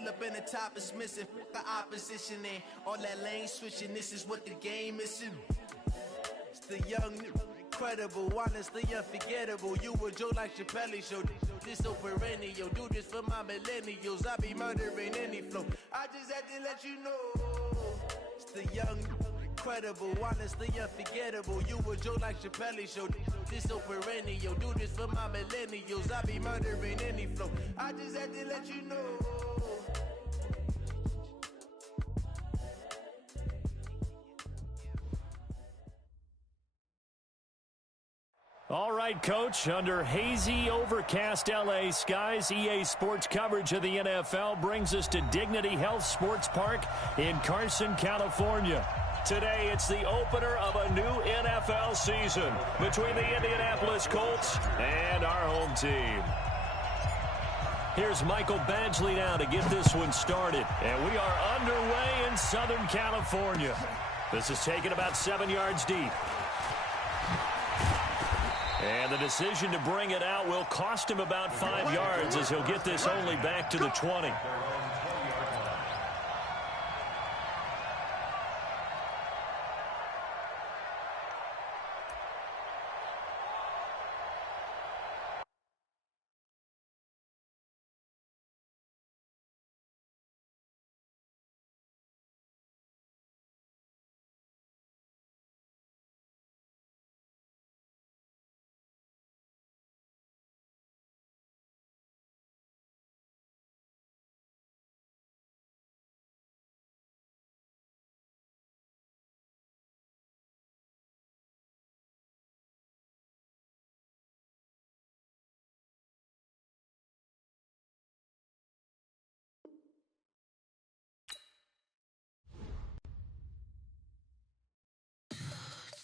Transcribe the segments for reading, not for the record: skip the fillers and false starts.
pull up in the top is missing. The opposition and all that lane switching. This is what the game missing. It's the young, incredible, honestly unforgettable. You a Joe like Chappelle show. This so perennial. Do this for my millennials. I be murdering any flow. I just had to let you know. It's the young, incredible, honestly unforgettable. You a Joe like Chappelle show. This so perennial. Do this for my millennials. I be murdering any flow. I just had to let you know. All right, Coach, under hazy, overcast L.A. skies, EA Sports coverage of the NFL brings us to Dignity Health Sports Park in Carson, California. Today, it's the opener of a new NFL season between the Indianapolis Colts and our home team. Here's Michael Badgley now to get this one started. And we are underway in Southern California. This is taken about 7 yards deep. And the decision to bring it out will cost him about 5 yards as he'll get this only back to the 20.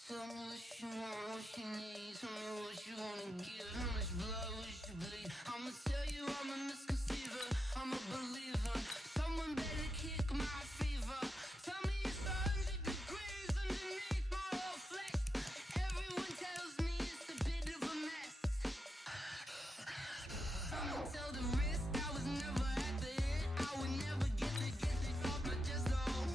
Tell me what you want, what you need. Tell me what you wanna give. How much blood would you bleed? I'ma tell you I'm a misconceiver. I'm a believer. Someone better kick my fever. Tell me it's 100 degrees underneath my whole flesh. Everyone tells me it's a bit of a mess. I'ma tell the risk I was never at the end. I would never get this off my chest though.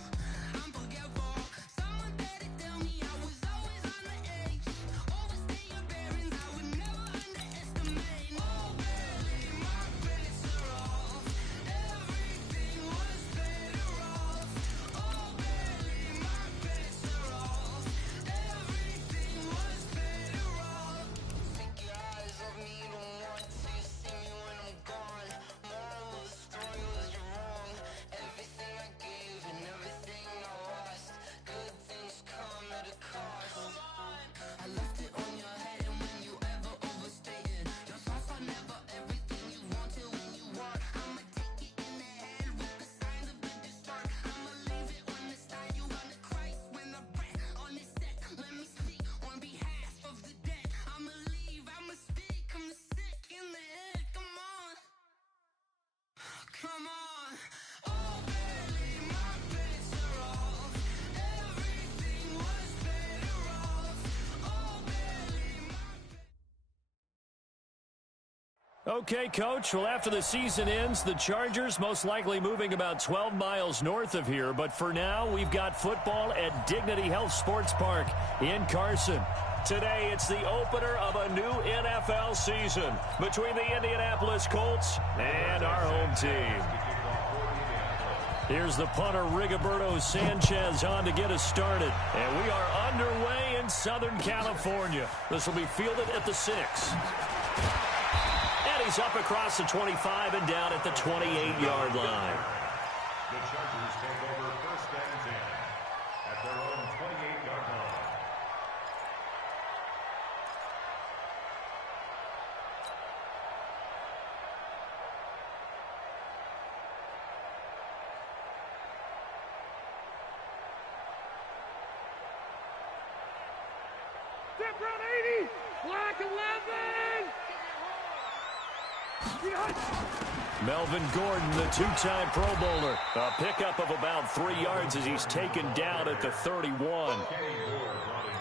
I'm forgetful. Someone better tell me I was always on the edge. Overstay your bearings, I would never underestimate. Oh baby, my bets are off. Everything was better off. Oh baby, my bets are off. Everything was better off. Take your eyes off me, don't want to see me when I'm gone. Moral of the story was you're wrong. Everything I gave and everything I lost. Good things come at a cost. I left it on your head, and when you ever overstay it, your thoughts are never everything you wanted when you want. I'ma take it in the head with the signs of the distort. I'ma leave it on the side. You wanna Christ when I breath on this set. Let me speak on behalf of the dead. I'ma leave, I'ma speak. I'm sick in the head. Come on, come on. Oh baby, my bets are off. Everything was better off. Oh baby, my Okay, Coach. Well, after the season ends, the Chargers most likely moving about 12 miles north of here. But for now, we've got football at Dignity Health Sports Park in Carson. Today, it's the opener of a new NFL season between the Indianapolis Colts and our home team. Here's the punter, Rigoberto Sanchez, on to get us started. And we are underway in Southern California. This will be fielded at the 6. And he's up across the 25 and down at the 28-yard line. The Chargers take over first and 10 at their own 28-yard line. Deathrow 80, black 11. Melvin Gordon, the two-time Pro Bowler. A pickup of about 3 yards as he's taken down at the 31.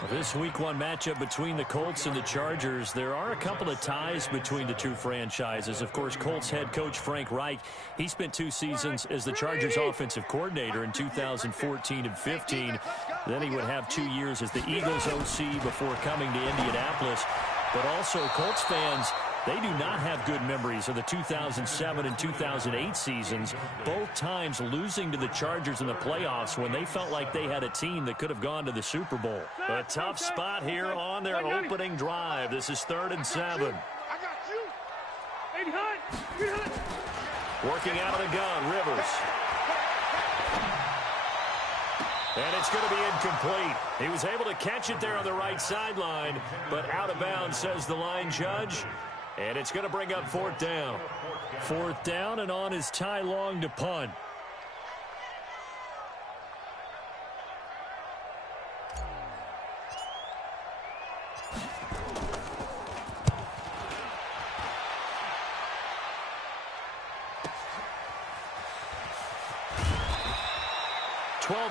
This Week 1 matchup between the Colts and the Chargers, there are a couple of ties between the two franchises. Of course, Colts head coach Frank Reich, he spent 2 seasons as the Chargers offensive coordinator in 2014 and 15. Then he would have 2 years as the Eagles OC before coming to Indianapolis. But also, Colts fans, they do not have good memories of the 2007 and 2008 seasons, both times losing to the Chargers in the playoffs when they felt like they had a team that could have gone to the Super Bowl. A tough spot here on their opening drive. This is 3rd and 7. I got you. 80 hot. Working out of the gun, Rivers. And it's going to be incomplete. He was able to catch it there on the right sideline, but out of bounds, says the line judge. And it's going to bring up 4th down. 4th down, and on is Ty Long to punt.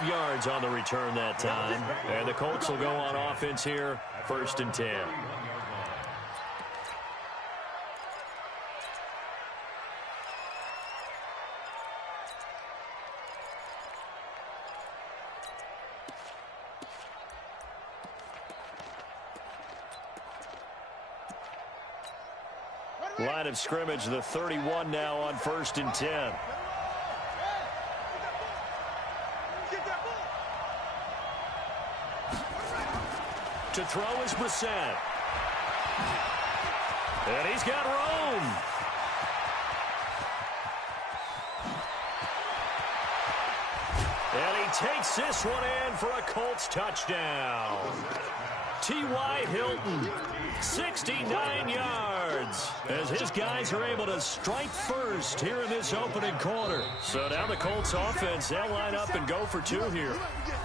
Yards on the return that time. And the Colts will go on offense here, 1st and 10. Line of scrimmage, the 31 now on 1st and 10. To throw is Brissett. And he's got room. And he takes this one in for a Colts touchdown. T.Y. Hilton, 69 yards, as his guys are able to strike first here in this opening quarter. So now the Colts offense, they'll line up and go for 2 here.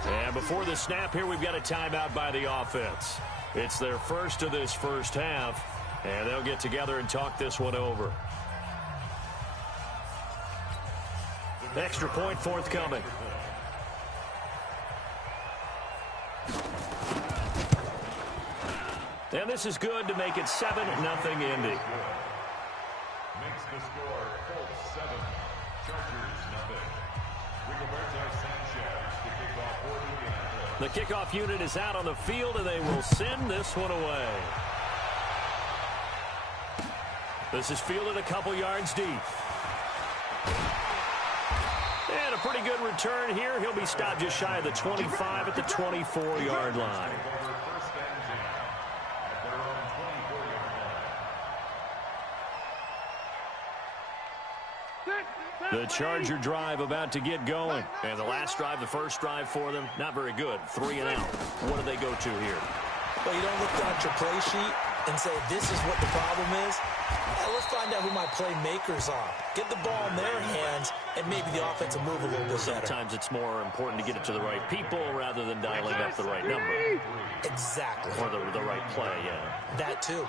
And before the snap here, we've got a timeout by the offense. It's their first of this first half, and they'll get together and talk this one over. Extra point forthcoming. And this is good to make it 7-0 Indy. Makes the score Colts 7, Chargers 0. Rigoberto Sanchez to kick off for the The kickoff unit is out on the field, and they will send this one away. This is fielded a couple yards deep. And a pretty good return here. He'll be stopped just shy of the 25 at the 24-yard line. The Charger drive about to get going. And the last drive, the first drive for them, not very good. 3 and out. What do they go to here? Well, you don't look down at your play sheet and say, this is what the problem is. Yeah, let's find out who my playmakers are. Get the ball in their hands, and maybe the offense will move a little bit better. Sometimes it's more important to get it to the right people rather than dialing up the right number. Exactly. Or the right play, yeah. That too.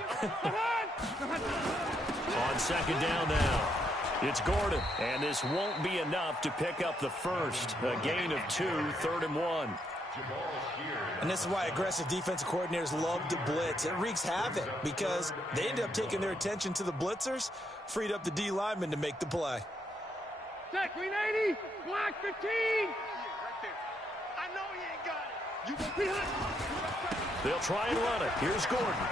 On second down now. It's Gordon, and this won't be enough to pick up the first. A gain of 2, 3rd and 1. And this is why aggressive defensive coordinators love to blitz. It wreaks havoc because they end up taking their attention to the blitzers, freed up the D lineman to make the play. Set, green 80, black 15. Right there. I know you ain't got it. You go behind. They'll try and run it. Here's Gordon.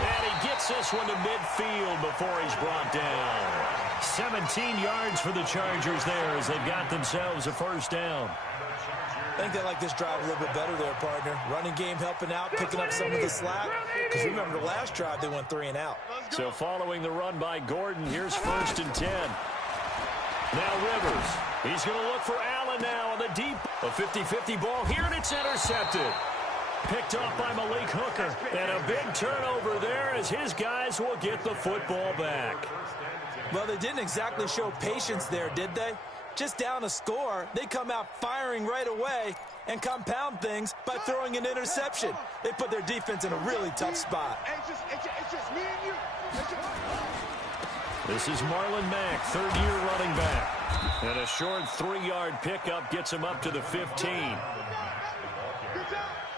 And he gets this one to midfield before he's brought down. 17 yards for the Chargers there as they've got themselves a first down. I think they like this drive a little bit better there, partner. Running game helping out, picking up some of the slack. Because remember, the last drive they went 3 and out. So following the run by Gordon, here's 1st and 10. Now Rivers. He's going to look for Allen now on the deep. A 50-50 ball here, and it's intercepted. Picked off by Malik Hooker. And a big turnover there as his guys will get the football back. Well, they didn't exactly show patience there, did they? Just down a score, they come out firing right away and compound things by throwing an interception. They put their defense in a really tough spot. It's just me and you. This is Marlon Mack, third-year running back. And a short 3-yard pickup gets him up to the 15.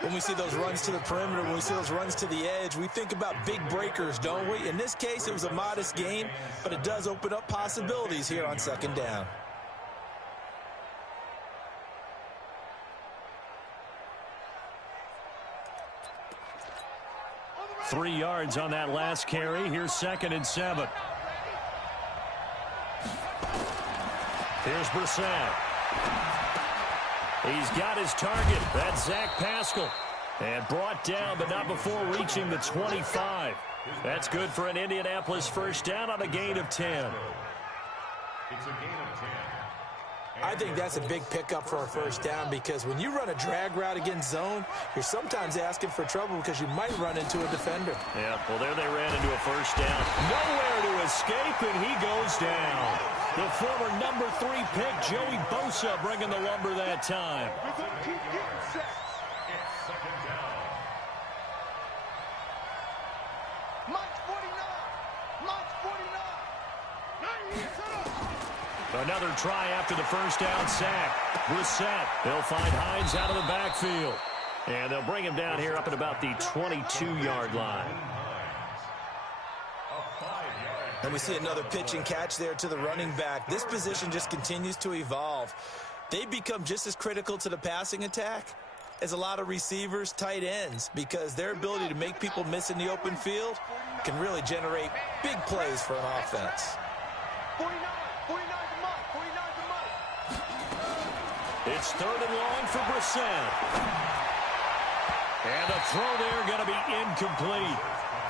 When we see those runs to the perimeter, when we see those runs to the edge, we think about big breakers, don't we? In this case, it was a modest gain, but it does open up possibilities here on second down. Three yards on that last carry. Here's 2nd and 7. Here's Brissett. He's got his target. That's Zach Pascal. And brought down, but not before reaching the 25. That's good for an Indianapolis first down on a gain of 10. It's a gain of 10. I think that's a big pickup for a first down because when you run a drag route against zone, you're sometimes asking for trouble because you might run into a defender. Yeah, well, there they ran into a first down. Nowhere to escape, and he goes down. The former number 3 pick, Joey Bosa, bringing the lumber that time. It's 2nd down. Mike 49. Mike 49. Not here. Shut up. Another try after the first down sack. Brissett. They'll find Hines out of the backfield. And they'll bring him down here up at about the 22-yard line. And we see another pitch and catch there to the running back. This position just continues to evolve. They become just as critical to the passing attack as a lot of receivers, tight ends, because their ability to make people miss in the open field can really generate big plays for an offense. 49. 49 to Mike. 49 to Mike. It's 3rd and long for Brissett. And the throw there going to be incomplete.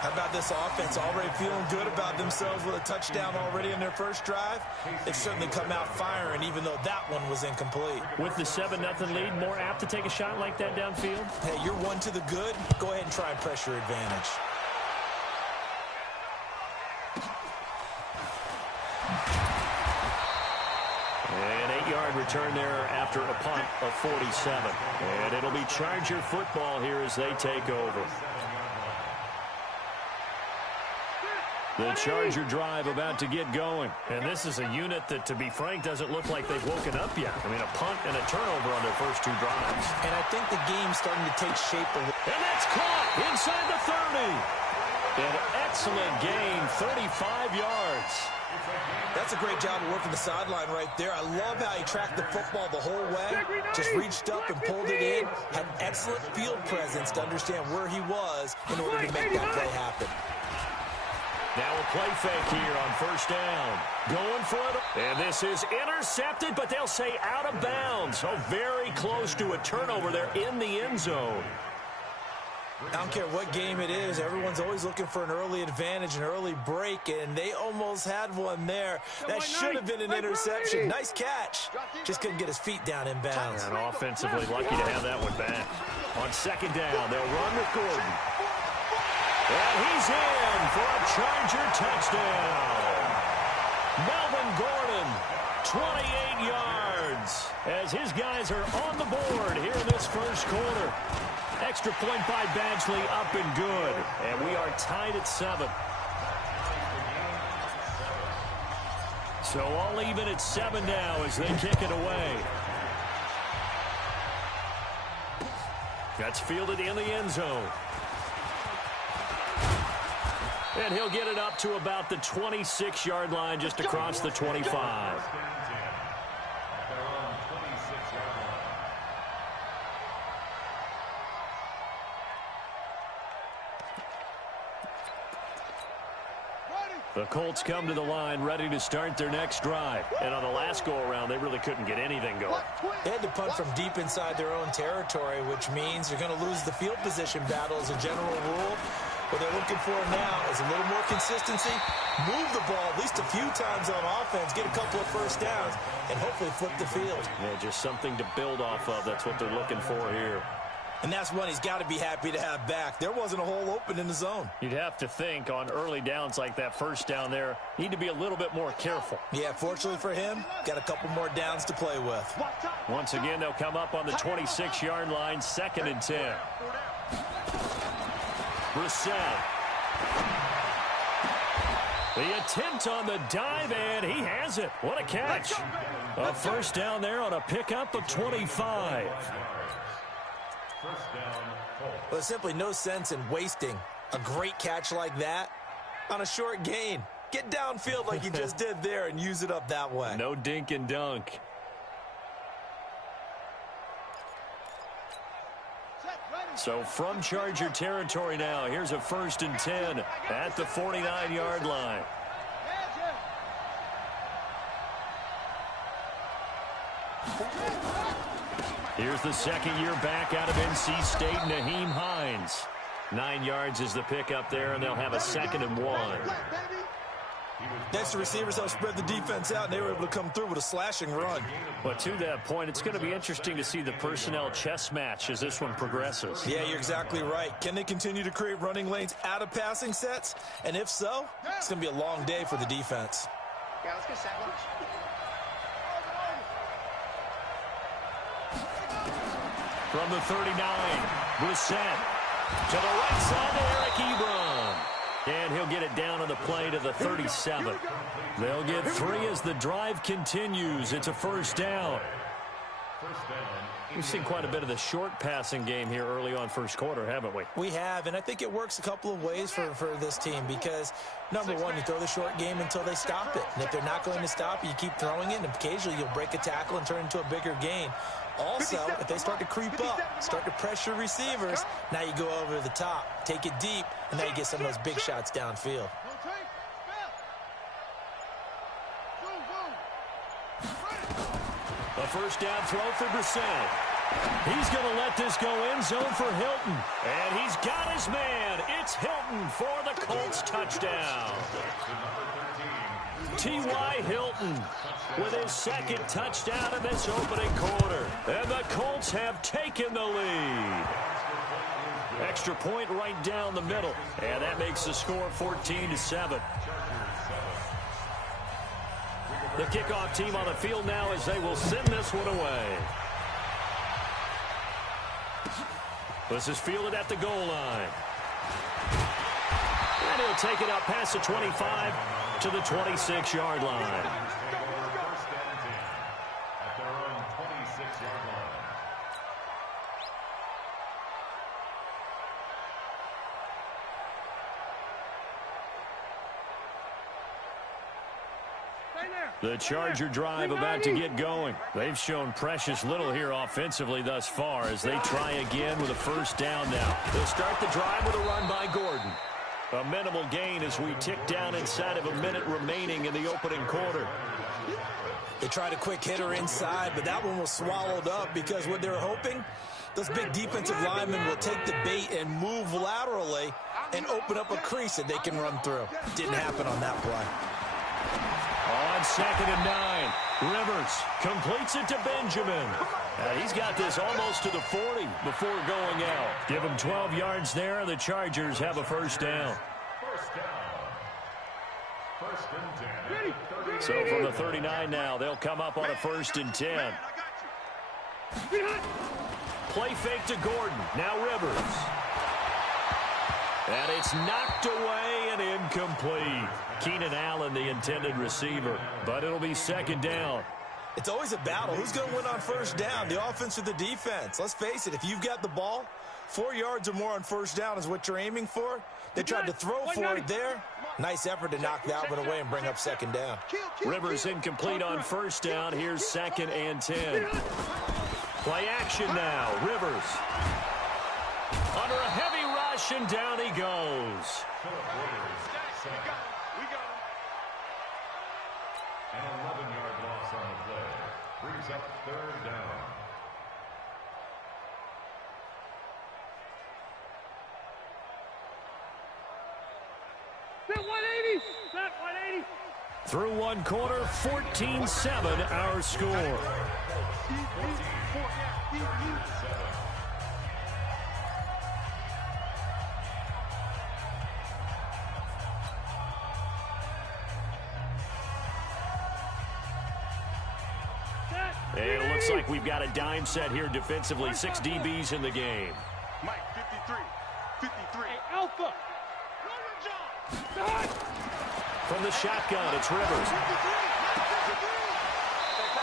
How about this offense already feeling good about themselves with a touchdown already in their first drive? They've certainly come out firing, even though that one was incomplete. With the 7-0 lead, more apt to take a shot like that downfield? Hey, you're one to the good. Go ahead and try and press your advantage. An 8-yard return there after a punt of 47. And it'll be Charger football here as they take over. The Charger drive about to get going. And this is a unit that, to be frank, doesn't look like they've woken up yet. I mean, a punt and a turnover on their first 2 drives. And I think the game's starting to take shape a little. And that's caught inside the 30. An excellent gain, 35 yards. That's a great job of working the sideline right there. I love how he tracked the football the whole way. Just reached up and pulled it in. Had excellent field presence to understand where he was in order to make that play happen. Now a play fake here on first down. Going for it. And this is intercepted, but they'll say out of bounds. So very close to a turnover there in the end zone. I don't care what game it is. Everyone's always looking for an early advantage, an early break, and they almost had one there. That should have been an interception. Nice catch. Just couldn't get his feet down in bounds. And offensively lucky to have that one back. On second down, they'll run with Gordon. And he's in for a Charger touchdown. Melvin Gordon, 28 yards, as his guys are on the board here in this first quarter. Extra point by Badgley, up and good. And we are tied at 7. So all even at 7 now as they kick it away. That's fielded in the end zone. And he'll get it up to about the 26-yard line, just across the 25. The Colts come to the line ready to start their next drive. And on the last go-around, they really couldn't get anything going. They had to punt from deep inside their own territory, which means you're going to lose the field position battle as a general rule. What they're looking for now is a little more consistency, move the ball at least a few times on offense, get a couple of first downs, and hopefully flip the field. Yeah, just something to build off of. That's what they're looking for here. And that's one he's got to be happy to have back. There wasn't a hole open in the zone. You'd have to think on early downs like that first down there, need to be a little bit more careful. Yeah, fortunately for him, got a couple more downs to play with. Once again, they'll come up on the 26-yard line, 2nd and 10. Brissett. The attempt on the dive, and he has it. What a catch. A first down there on a pickup of 25. First down, Colts. Well, there's simply no sense in wasting a great catch like that on a short gain. Get downfield like you just did there and use it up that way. No dink and dunk. So from Charger territory now, here's a 1st and 10 at the 49-yard line. Here's the second year back out of NC State, Naheem Hines. 9 yards is the pickup there, and they'll have a 2nd and 1. Next, the receivers help spread the defense out, and they were able to come through with a slashing run. But to that point, it's going to be interesting to see the personnel chess match as this one progresses. Yeah, you're exactly right. Can they continue to create running lanes out of passing sets? And if so, it's going to be a long day for the defense. Yeah, let's get set lunch. From the 39, Brissett to the right side to Eric Ebron. And he'll get it down on the play to the 37. They'll get 3 as the drive continues. It's a 1st down. We've seen quite a bit of the short passing game here early on first quarter, haven't we? We have, and I think it works a couple of ways for this team because, number one, you throw the short game until they stop it. And if they're not going to stop it, you keep throwing it, and occasionally you'll break a tackle and turn it into a bigger gain. Also, if they start to creep up, start to pressure receivers, now you go over the top, take it deep, and now you get some of those big shots downfield. A 1st down throw for Brissett. He's going to let this go end zone for Hilton. And he's got his man. It's Hilton for the Colts touchdown. T.Y. Hilton with his 2nd touchdown in this opening quarter. And the Colts have taken the lead. Extra point right down the middle. And that makes the score 14-7. The kickoff team on the field now as they will send this one away. This is fielded at the goal line. And he'll take it up past the 25 to the 26-yard line. First and 10 at their own 26-yard line. The Charger drive about to get going. They've shown precious little here offensively thus far as they try again with a 1st down now. They'll start the drive with a run by Gordon. A minimal gain as we tick down inside of a minute remaining in the opening quarter. They tried a quick hitter inside, but that one was swallowed up because what they were hoping, those big defensive linemen will take the bait and move laterally and open up a crease that they can run through. Didn't happen on that play. On 2nd and 9, Rivers completes it to Benjamin. He's got this almost to the 40 before going out. Give him 12 yards there, and the Chargers have a 1st down. First and 10. So from the 39 now, they'll come up on a 1st and 10. Play fake to Gordon. Now Rivers. And it's knocked away and incomplete. Keenan Allen, the intended receiver. But it'll be 2nd down. It's always a battle. Who's going to win on 1st down, the offense or the defense? Let's face it, if you've got the ball, 4 yards or more on 1st down is what you're aiming for. They tried to throw for it there. Nice effort to knock that one away and bring up 2nd down. Rivers incomplete on 1st down. Here's 2nd and 10. Play action now. Rivers. Under a heavy rush, and down he goes. An 11-yard loss on the play. Brings up 3rd down. Set 180! Set 180! Through one quarter, 14-7 our score. And it looks like we've got a dime set here defensively. 6 DBs in the game. Mike, 53. 53. Hey, Alpha! From the shotgun, it's Rivers.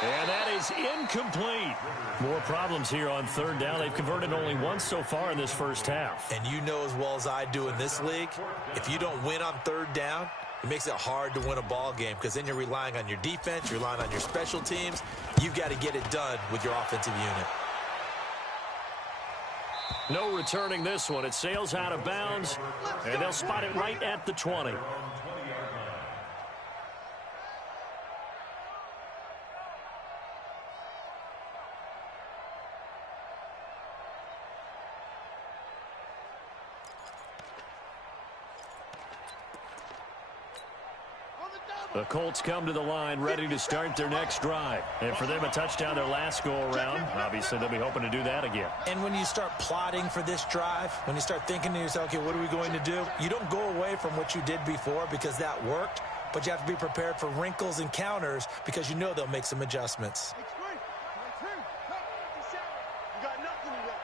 And that is incomplete. More problems here on third down. They've converted only once so far in this first half. And you know as well as I do in this league, if you don't win on third down, it makes it hard to win a ball game because then you're relying on your defense, you're relying on your special teams. You've got to get it done with your offensive unit. No returning this one. It sails out of bounds, and they'll spot it right at the 20. The Colts come to the line ready to start their next drive. And for them, a touchdown their last go-around. Obviously, they'll be hoping to do that again. And when you start plotting for this drive, when you start thinking to yourself, okay, what are we going to do? You don't go away from what you did before because that worked, but you have to be prepared for wrinkles and counters because you know they'll make some adjustments. You got nothing to that.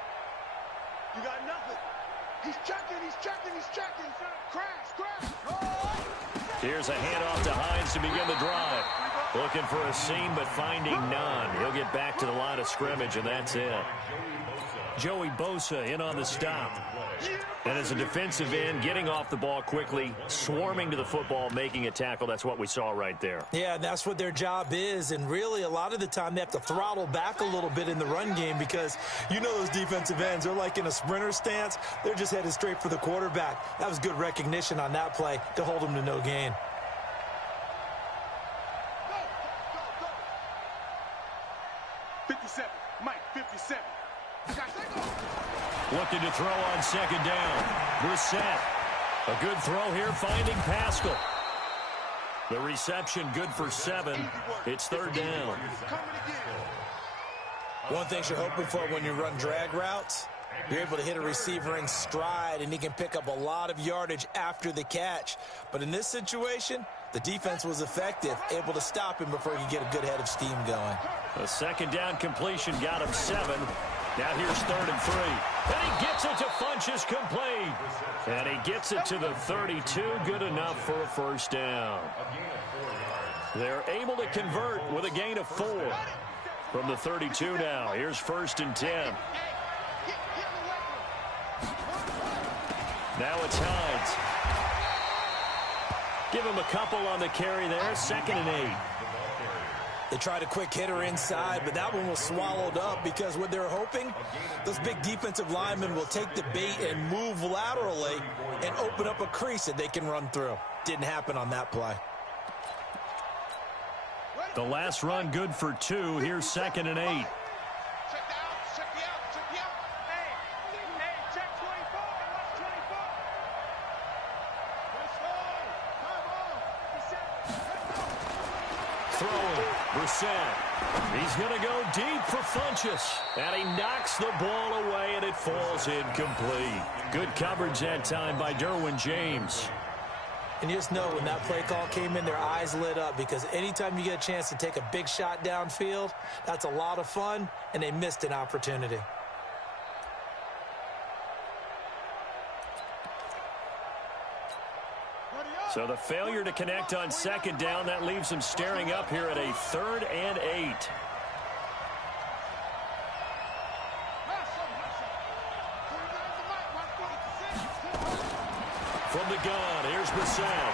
You got nothing. He's checking. Crash. Oh! Here's a handoff to Hines to begin the drive. Looking for a seam, but finding none. He'll get back to the line of scrimmage, and that's it. Joey Bosa in on the stop. And as a defensive end, getting off the ball quickly, swarming to the football, making a tackle. That's what we saw right there. Yeah, that's what their job is. And really, a lot of the time, they have to throttle back a little bit in the run game because you know those defensive ends, they're like in a sprinter stance. They're just headed straight for the quarterback. That was good recognition on that play to hold them to no gain. Go. 57. Mike, 57. Looking to throw on second down. Brissett. A good throw here, finding Pascal. The reception good for 7. It's third down. One thing you're hoping for when you run drag routes, you're able to hit a receiver in stride, and he can pick up a lot of yardage after the catch. But in this situation, the defense was effective, able to stop him before he could get a good head of steam going. A second down completion got him 7. Now here's 3rd and 3. And he gets it to Funchess, complete. And he gets it to the 32. Good enough for a first down. They're able to convert with a gain of 4. From the 32 now. Here's 1st and 10. Now it's Hines. Give him a couple on the carry there. 2nd and 8. They tried a quick hitter inside, but that one was swallowed up because what they're hoping, those big defensive linemen will take the bait and move laterally and open up a crease that they can run through. Didn't happen on that play. The last run good for 2. Here's 2nd and 8. Check the out. Check the out. Hey, check 24. Watch 24. Throwing. Brissett. He's going to go deep for Funchess. And he knocks the ball away, and it falls incomplete. Good coverage that time by Derwin James. And you just know when that play call came in, their eyes lit up because anytime you get a chance to take a big shot downfield, that's a lot of fun, and they missed an opportunity. So the failure to connect on 2nd down, that leaves them staring up here at a 3rd and 8. From the gun, here's Brissett.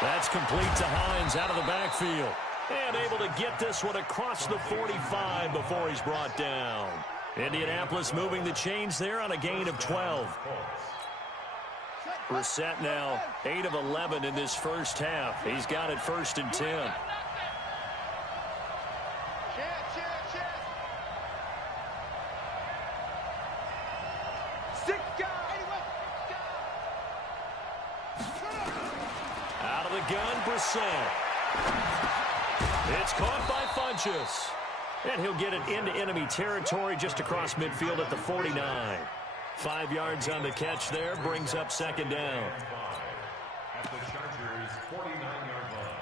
That's complete to Hines out of the backfield. And able to get this one across the 45 before he's brought down. Indianapolis moving the chains there on a gain of 12. Brissett now 8 of 11 in this first half. He's got it 1st and 10. Out of the gun, Brissett. It's caught by Funchess. And he'll get it into enemy territory just across midfield at the 49. 5 yards on the catch there, brings up 2nd down. At the Chargers' 49-yard line.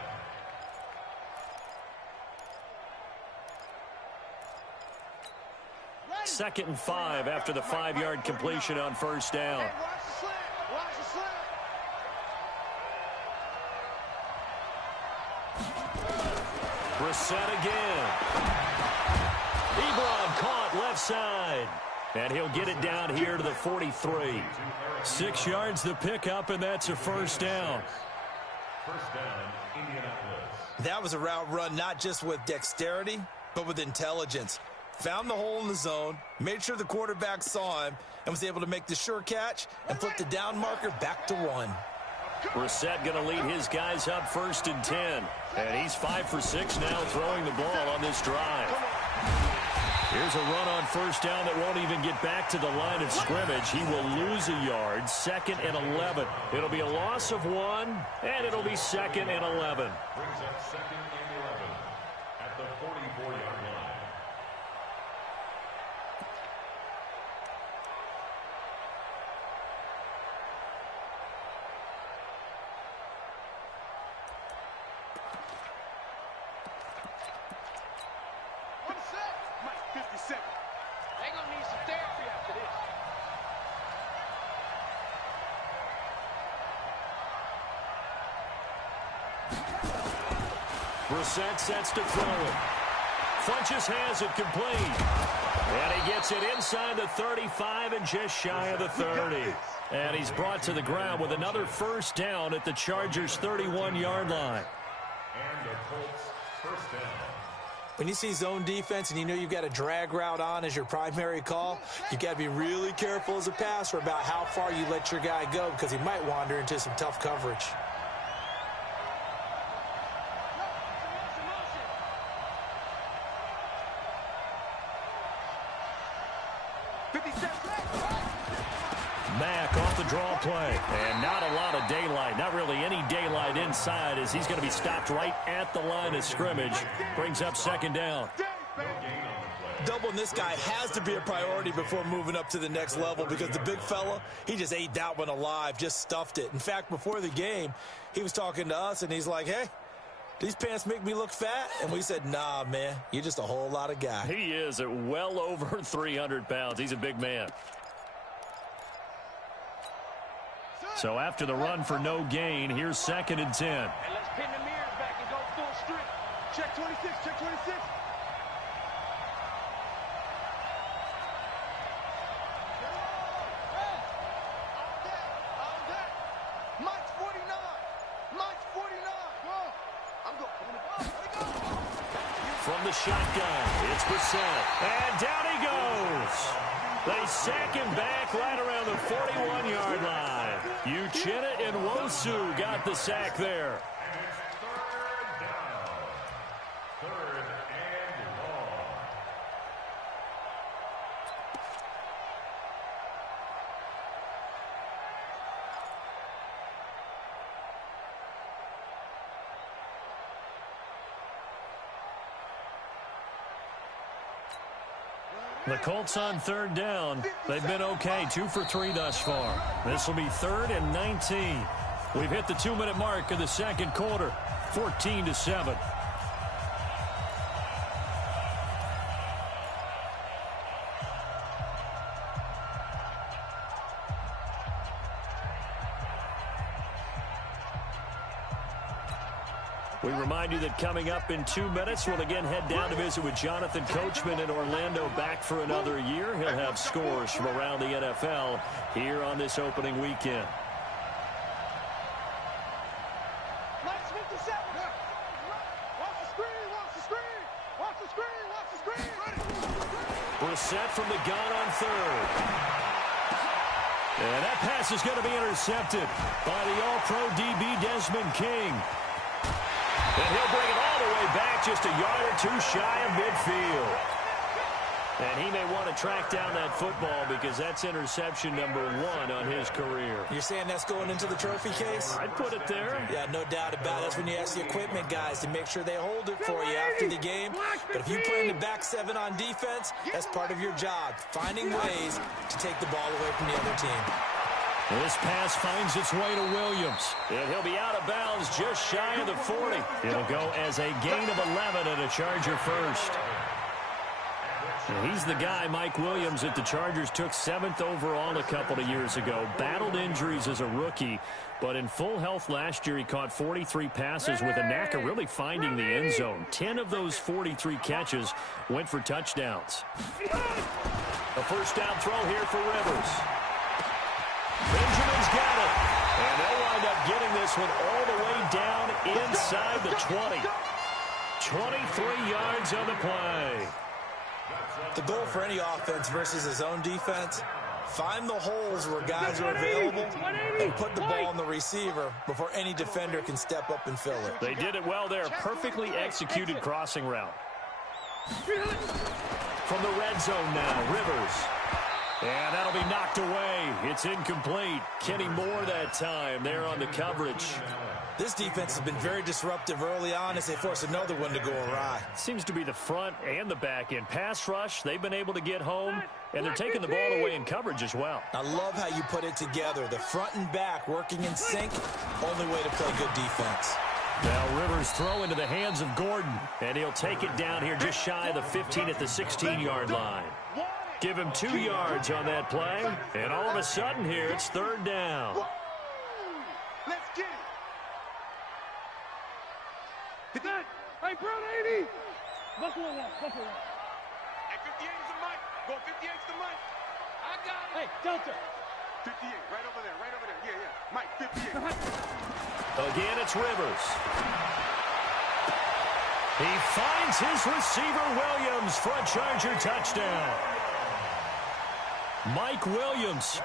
2nd and 5 after the 5-yard completion on 1st down. Watch the slip. Brissett again. Ebron caught left side. And he'll get it down here to the 43. 6 yards the pickup, and that's a first down. First down, Indianapolis. That was a route run not just with dexterity, but with intelligence. Found the hole in the zone, made sure the quarterback saw him, and was able to make the sure catch and flip the down marker back to 1. Brissett going to lead his guys up 1st and 10. And he's 5 for 6 now throwing the ball on this drive. Here's a run on first down that won't even get back to the line of scrimmage. He will lose a yard, 2nd and 11. It'll be a loss of 1, and it'll be 2nd and 11. Brings up 2nd and 11 at the 44-yard line. Brissett sets to throw it. Funches has it complete. And he gets it inside the 35 and just shy of the 30. And he's brought to the ground with another first down at the Chargers' 31-yard line. And the Colts first down. When you see zone defense and you know you've got a drag route on as your primary call, you've got to be really careful as a passer about how far you let your guy go because he might wander into some tough coverage. Mack off the draw play. And not a lot of daylight. Not really any daylight inside as he's going to be stopped right at the line of scrimmage. Brings up 2nd down. Doubling this guy has to be a priority before moving up to the next level because the big fella, he just ate that one alive, just stuffed it. In fact, before the game, he was talking to us, and he's like, hey, these pants make me look fat? And we said, nah, man, you're just a whole lot of guy. He is at well over 300 pounds. He's a big man. So after the run for no gain, here's 2nd and 10. And let's pin the mirrors back and go full strength. Check 26, check 26. Mike's 49. Mike's 49. I'm going. From the shotgun, it's Brissett. And down he goes. They sack him back right around the 41-yard line. Uchenna and Wosu got the sack there. And it's 3rd down. 3rd and long. The Colts on 3rd down. They've been okay, 2 for 3 thus far. This will be 3rd and 19. We've hit the 2-minute mark of the 2nd quarter, 14-7. We remind you that coming up in 2 minutes, we'll again head down to visit with Jonathan Coachman in Orlando, back for another year. He'll have scores from around the NFL here on this opening weekend. Mike's 57. Watch the screen, watch the screen. Watch the screen, watch the screen. Brissett from the gun on 3rd. And that pass is going to be intercepted by the All-Pro DB Desmond King. And he'll bring it all the way back just a yard or 2 shy of midfield. And he may want to track down that football because that's interception number 1 on his career. You're saying that's going into the trophy case? I'd put it there. Yeah, no doubt about it. That's when you ask the equipment guys to make sure they hold it for you after the game. But if you play in the back 7 on defense, that's part of your job, finding ways to take the ball away from the other team. This pass finds its way to Williams. And he'll be out of bounds just shy of the 40. It'll go as a gain of 11 and a Charger first. And he's the guy, Mike Williams, that the Chargers took 7th overall a couple of years ago. Battled injuries as a rookie, but in full health last year, he caught 43 passes with a knack of really finding the end zone. 10 of those 43 catches went for touchdowns. A first down throw here for Rivers. Benjamin's got it. And they'll wind up getting this one all the way down inside the 20. 23 yards on the play. The goal for any offense versus his own defense, find the holes where guys are available and put the ball on the receiver before any defender can step up and fill it. They did it well there. Perfectly executed crossing route. From the red zone now, Rivers. And that'll be knocked away. It's incomplete. Kenny Moore that time there on the coverage. This defense has been very disruptive early on as they force another one to go awry. Seems to be the front and the back end. Pass rush, they've been able to get home, and they're taking the ball away in coverage as well. I love how you put it together. The front and back working in sync, only way to play good defense. Now Rivers throw into the hands of Gordon, and he'll take it down here just shy of the 15 at the 16-yard line. Give him 2 yards on that play, and all of a sudden here it's 3rd down. Let's get it. Hey, Brown 80. Buckle up. Hey, 58 is the mic. Go 58 is the mic. I got it. Hey, Delta. 58, right over there. Yeah. Mike, 58. Again, it's Rivers. He finds his receiver, Williams, for a Charger touchdown. Mike Williams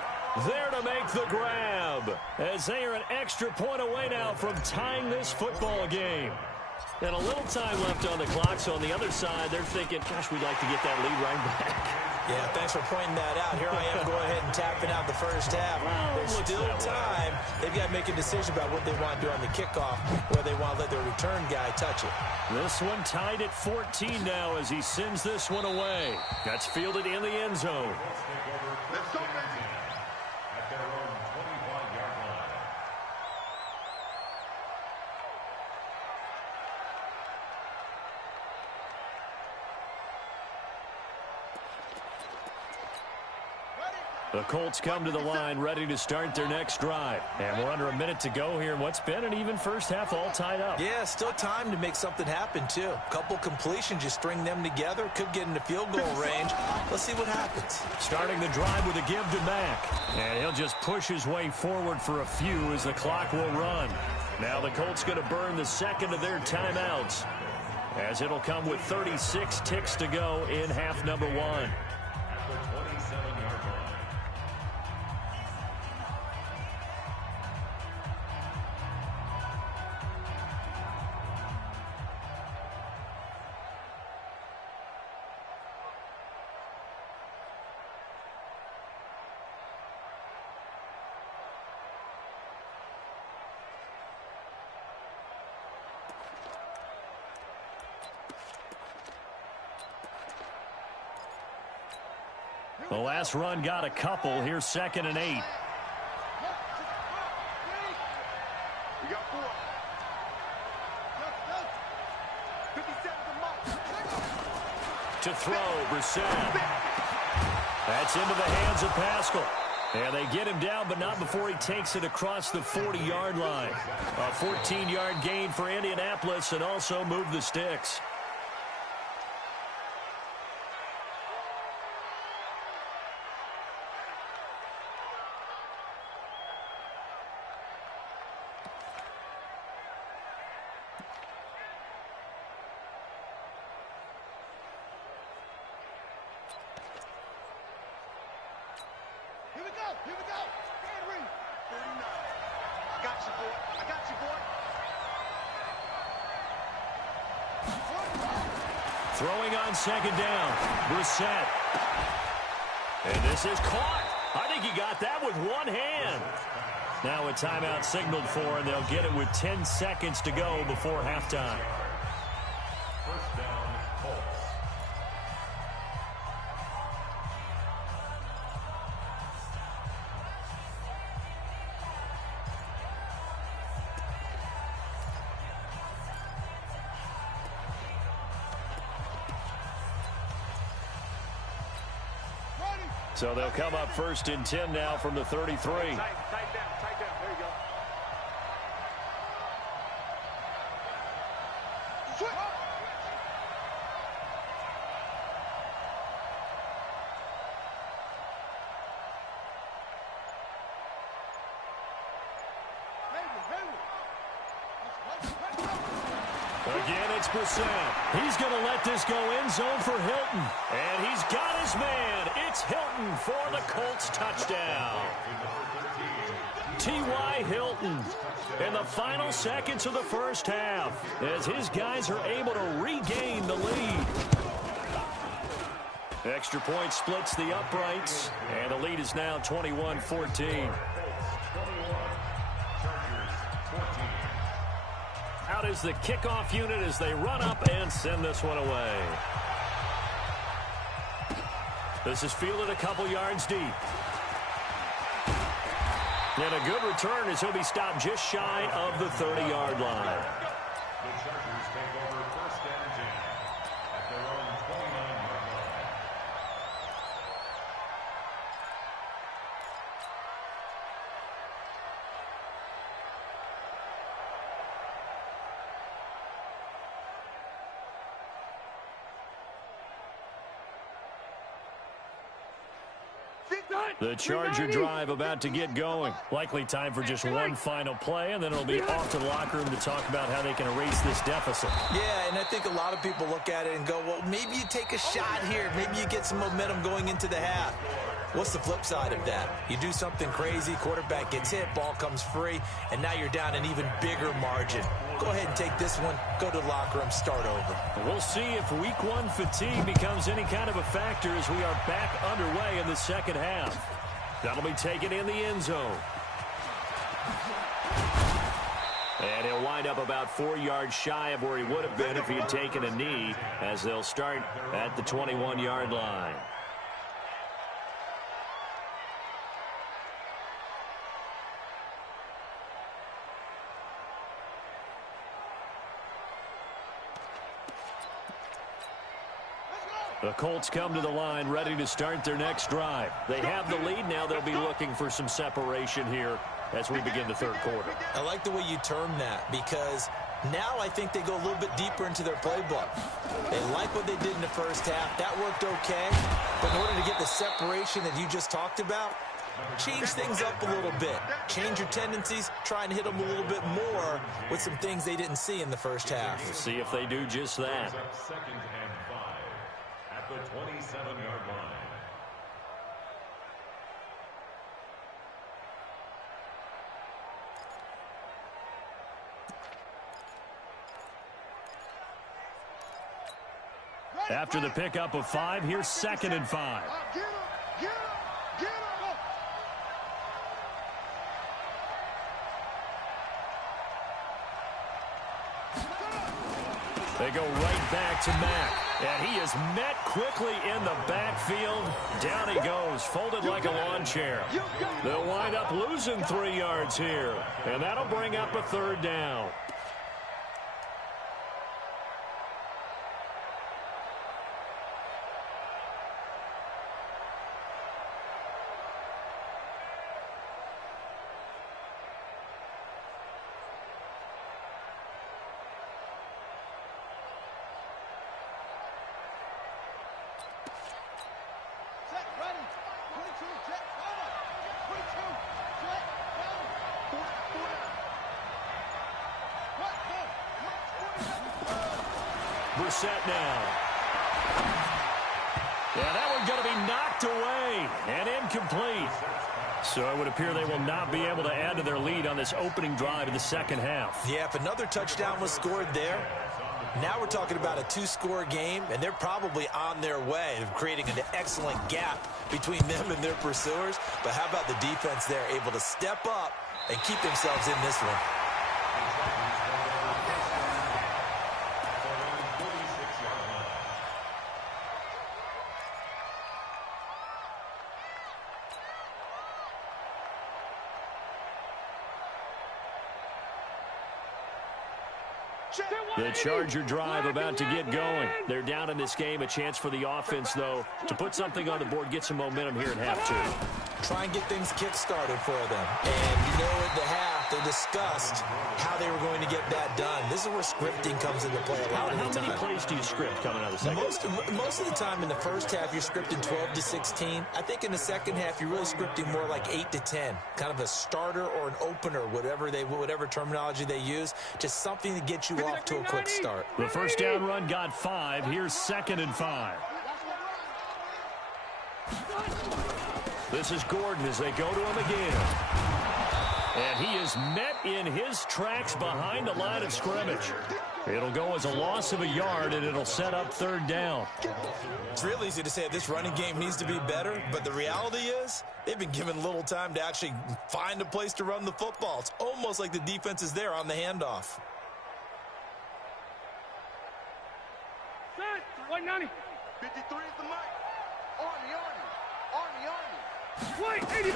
there to make the grab, as they are an extra point away now from tying this football game. And a little time left on the clock, so on the other side, they're thinking, gosh, we'd like to get that lead right back. Yeah, thanks for pointing that out. Here I am going ahead and tapping out the first half. There's still time. They've got to make a decision about what they want to do on the kickoff, where they want to let their return guy touch it. This one tied at 14 now as he sends this one away. That's fielded in the end zone. Let's go, baby. At their own 25-yard line. The Colts come to the line ready to start their next drive. And we're under a minute to go here in what's been an even first half, all tied up. Yeah, still time to make something happen, too. A couple completions, you string them together, could get into field goal range. Let's see what happens. Starting the drive with a give to Mack. And he'll just push his way forward for a few as the clock will run. Now the Colts going to burn the second of their timeouts, as it'll come with 36 ticks to go in half number 1. At the 27-yard line. The last run got a couple. Here's 2nd and 8. We got 4. 57 To throw, Brissett. That's into the hands of Pascal. And they get him down, but not before he takes it across the 40-yard line. A 14-yard gain for Indianapolis, and also move the sticks. Here we go. Henry. 39. I got you, boy. Throwing on 2nd down. Brissett. And this is caught. I think he got that with one hand. Now a timeout signaled for, and they'll get it with 10 seconds to go before halftime. First down, Colts. So they'll come up 1st and 10 now from the 33. Tight down. There you go. Again, it's Brissett. He's going to let this go end zone for Hilton. And he's got his man. It's Hilton for the Colts touchdown. T.Y. Hilton in the final seconds of the first half as his guys are able to regain the lead. Extra point splits the uprights, and the lead is now 21-14. Out is the kickoff unit as they run up and send this one away. This is fielded a couple yards deep. And a good return as he'll be stopped just shy of the 30-yard line. The Chargers take over 1st and 10 at their own 29-yard line. The Charger drive about to get going. Likely time for just one final play, and then it'll be off to the locker room to talk about how they can erase this deficit. Yeah, and I think a lot of people look at it and go, well, maybe you take a shot here. Maybe you get some momentum going into the half. What's the flip side of that? You do something crazy, quarterback gets hit, ball comes free, and now you're down an even bigger margin. Go ahead and take this one, go to the locker room, start over. We'll see if week one fatigue becomes any kind of a factor as we are back underway in the second half. That'll be taken in the end zone. And he'll wind up about 4 yards shy of where he would have been if he had taken a knee, as they'll start at the 21-yard line. The Colts come to the line ready to start their next drive. They have the lead. Now they'll be looking for some separation here as we begin the third quarter. I like the way you term that, because now I think they go a little bit deeper into their playbook. They like what they did in the first half. That worked okay. But in order to get the separation that you just talked about, change things up a little bit. Change your tendencies. Try and hit them a little bit more with some things they didn't see in the first half. We'll see if they do just that. 2nd and 5 at the 27-yard line. After the pickup of 5, here's 2nd and 5. They go right back to Mack. And he is met quickly in the backfield. Down he goes, folded like a lawn chair. They'll wind up losing 3 yards here. And that'll bring up a 3rd down. Brissett now. Yeah, that one's going to be knocked away and incomplete. So it would appear they will not be able to add to their lead on this opening drive of the second half. Yeah, if another touchdown was scored there, now we're talking about a 2-score game, and they're probably on their way of creating an excellent gap between them and their pursuers. But how about the defense there, able to step up and keep themselves in this one? The Charger drive about to get going. They're down in this game. A chance for the offense, though, to put something on the board, get some momentum here at half two. Try and get things kick-started for them. And you know at the half, they discussed how they were going to get that done. This is where scripting comes into play a lot of the time. How many plays do you script coming out of the second? Most of the time in the first half, you're scripting 12 to 16. I think in the second half, you're really scripting more like 8 to 10. Kind of a starter or an opener, whatever terminology they use. Just something to get you off to a quick start. The first down run got 5. Here's 2nd and 5. This is Gordon as they go to him again. And he is met in his tracks behind the line of scrimmage. It'll go as a loss of a yard, and it'll set up 3rd down. It's real easy to say this running game needs to be better, but the reality is they've been given little time to actually find a place to run the football. It's almost like the defense is there on the handoff. 190. 53 is the mic. Army. Wait, 89.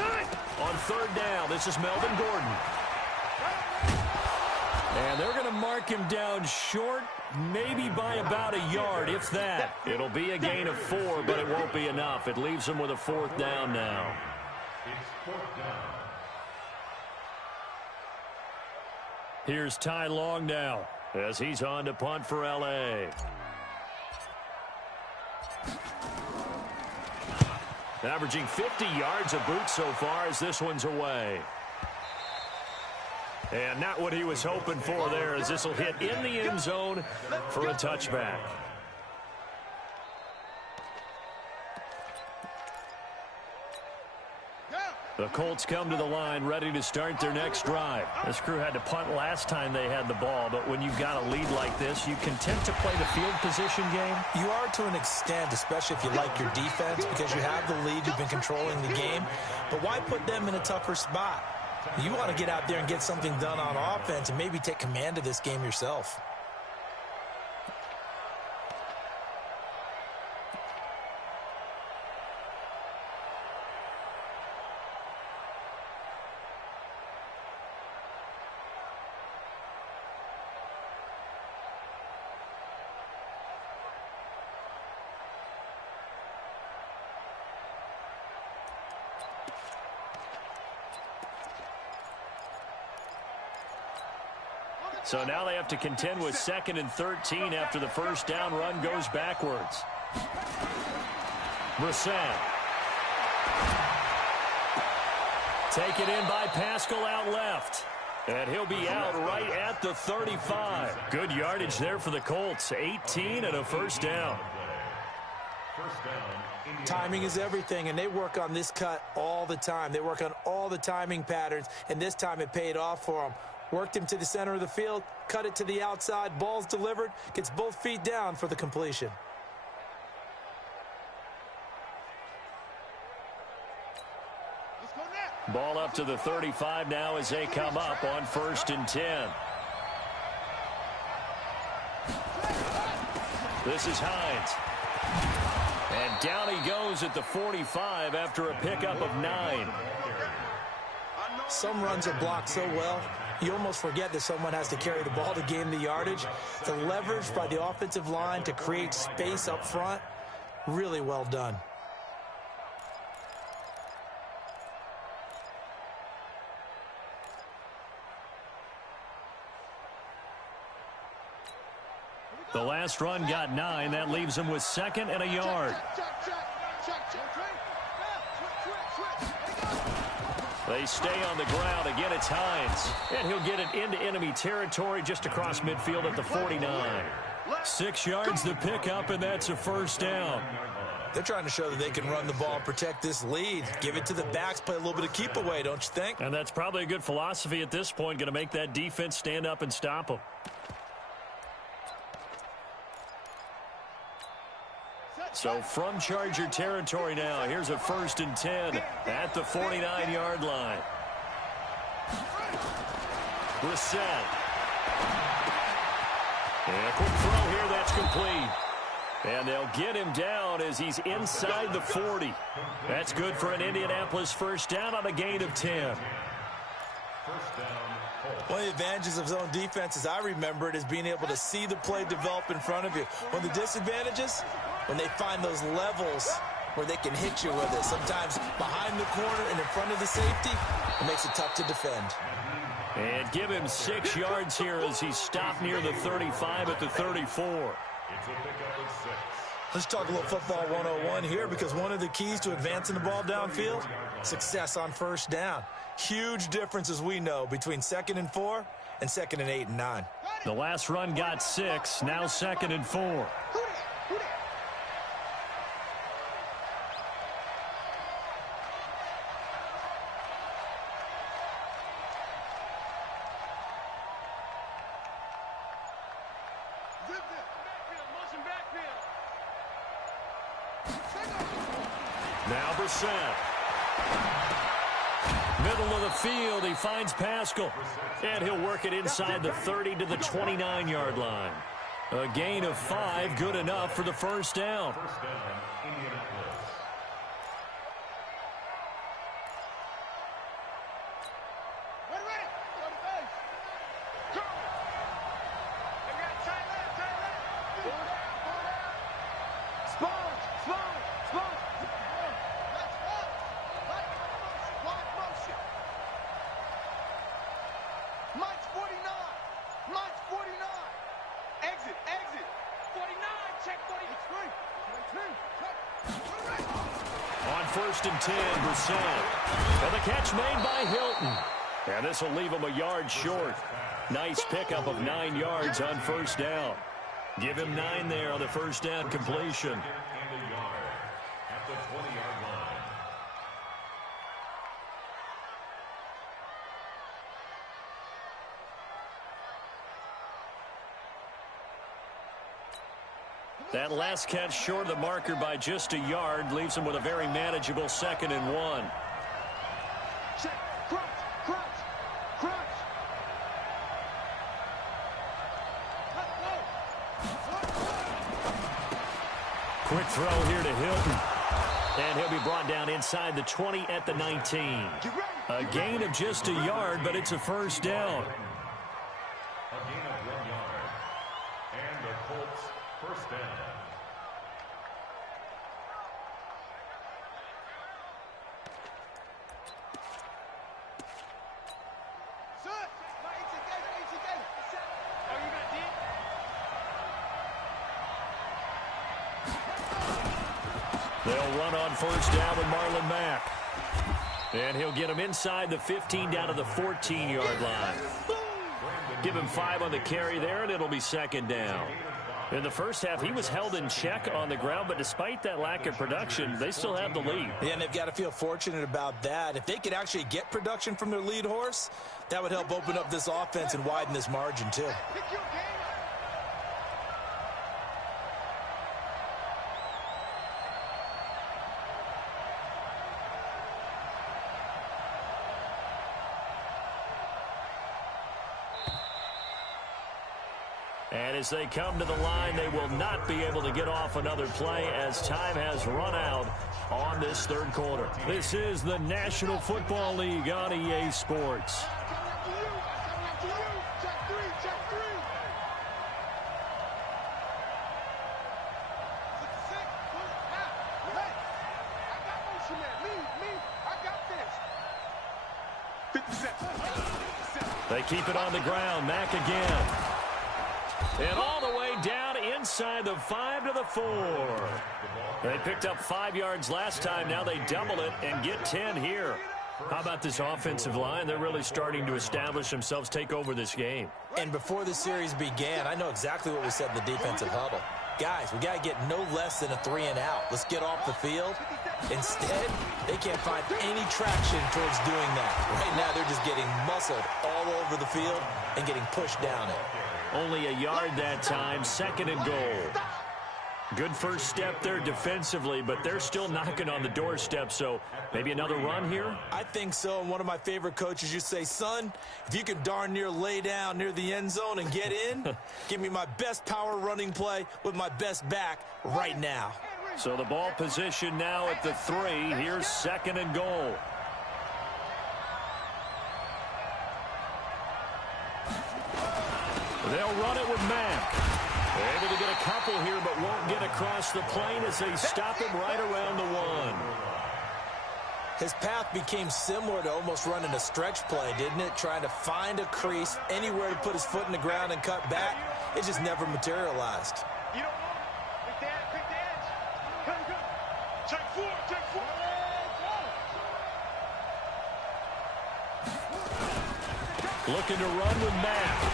On 3rd down, this is Melvin Gordon. And they're going to mark him down short, maybe by about a yard, if that. It'll be a gain of 4, but it won't be enough. It leaves him with a 4th down now. It's 4th down. Here's Ty Long now as he's on to punt for L.A. Averaging 50 yards a boot so far as this one's away. And not what he was hoping for there, as this will hit in the end zone for a touchback. The Colts come to the line ready to start their next drive. This crew had to punt last time they had the ball, but when you've got a lead like this, you content to play the field position game? You are to an extent, especially if you like your defense, because you have the lead, you've been controlling the game. But why put them in a tougher spot? You want to get out there and get something done on offense and maybe take command of this game yourself. So now they have to contend with 2nd and 13 after the first down run goes backwards. Brissett. Taken in by Pascal out left. And he'll be out right at the 35. Good yardage there for the Colts. 18 and a first down. Timing is everything, and they work on this cut all the time. They work on all the timing patterns, and this time it paid off for them. Worked him to the center of the field, cut it to the outside, ball's delivered, gets both feet down for the completion. Ball up to the 35 now as they come up on 1st and 10. This is Hines. And down he goes at the 45 after a pickup of 9. Some runs are blocked so well, you almost forget that someone has to carry the ball to gain the yardage. The leverage by the offensive line to create space up front, really well done. The last run got 9. That leaves him with 2nd and a yard. They stay on the ground. Again, it's Hines. And he'll get it into enemy territory just across midfield at the 49. 6 yards the pickup, and that's a first down. They're trying to show that they can run the ball, protect this lead. Give it to the backs, play a little bit of keep away, don't you think? And that's probably a good philosophy at this point, going to make that defense stand up and stop them. So from Charger territory now, here's a 1st and 10 at the 49-yard line. Brissett. And a quick throw here, that's complete. And they'll get him down as he's inside the 40. That's good for an Indianapolis first down on a gain of 10. First down, Colts. One of the advantages of zone defense, as I remember it, is being able to see the play develop in front of you. One of the disadvantages, when they find those levels where they can hit you with it. Sometimes behind the corner and in front of the safety, it makes it tough to defend. And give him 6 yards here as he stopped near the 35 at the 34. It's a pickup of 6. Let's talk a little football 101 here, because one of the keys to advancing the ball downfield, success on first down. Huge difference, as we know, between 2nd and 4 and 2nd and 8 and 9. The last run got 6, now 2nd and 4. Now Brissett. Middle of the field, he finds Pascal. And he'll work it inside the 30 to the 29-yard line. A gain of 5, good enough for the first down. First down, Indianapolis. Ready. Go to base. Go. They got tight left. Pull down. Sponge. Let's go. Light motion. Mike's 49. Exit. 49. Check 43. On first and 10, Brissett. And the catch made by Hilton. And this will leave him a yard short. Nice pickup of 9 yards on first down. Give him 9 there on the first down completion. And a yard at the 20-yard line. That last catch short of the marker by just a yard leaves him with a very manageable 2nd and 1. Check. Crunch. Quick throw here to Hilton. And he'll be brought down inside the 20 at the 19. A gain of just a yard, but it's a first down. A gain of 1 yard. And the Colts first down. They'll run on first down with Marlon Mack. And he'll get him inside the 15 down to the 14-yard line. Give him 5 on the carry there, and it'll be 2nd down. In the first half, he was held in check on the ground, but despite that lack of production, they still have the lead. Yeah, and they've got to feel fortunate about that. If they could actually get production from their lead horse, that would help open up this offense and widen this margin, too. And as they come to the line, they will not be able to get off another play as time has run out on this third quarter. This is the National Football League on EA Sports. They keep it on the ground. Mack again. And all the way down inside the 5 to the 4. They picked up 5 yards last time. Now they double it and get 10 here. How about this offensive line? They're really starting to establish themselves, take over this game. And before the series began, I know exactly what we said in the defensive huddle. Guys, we got to get no less than a 3 and out. Let's get off the field. Instead, they can't find any traction towards doing that. Right now, they're just getting muscled all over the field and getting pushed down it. Only a yard that time, 2nd and goal. Good first step there defensively, but they're still knocking on the doorstep, so maybe another run here? I think so. And one of my favorite coaches used to say, son, if you can darn near lay down near the end zone and get in, give me my best power running play with my best back right now. So the ball position now at the 3. Here's 2nd and goal. They'll run it with Mack. Able to get a couple here, but won't get across the plane as they stop him right around the 1. His path became similar to almost running a stretch play, didn't it? Trying to find a crease, anywhere to put his foot in the ground and cut back. It just never materialized. You don't want it. Pick the edge. Come. Take four. Looking to run with Mack.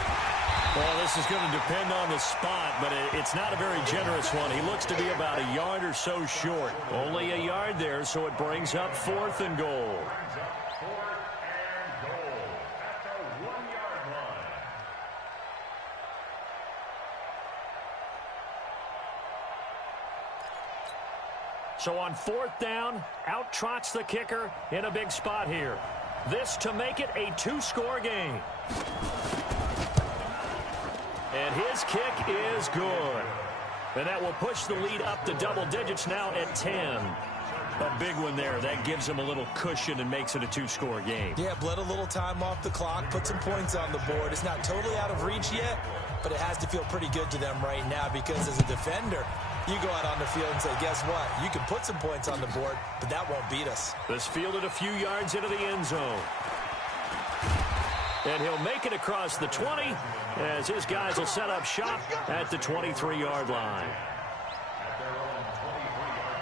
Well, this is going to depend on the spot, but it's not a very generous one. He looks to be about a yard or so short. Only a yard there, so it brings up 4th and goal. At the 1-yard line. So on 4th down, out trots the kicker in a big spot here. This to make it a 2-score game. And his kick is good. And that will push the lead up to double digits now at 10. A big one there. That gives him a little cushion and makes it a 2-score game. Yeah, bled a little time off the clock, put some points on the board. It's not totally out of reach yet, but it has to feel pretty good to them right now because as a defender, you go out on the field and say, guess what? You can put some points on the board, but that won't beat us. This fielded a few yards into the end zone. And he'll make it across the 20 as his guys will set up shop at the 23-yard line. At their own 23-yard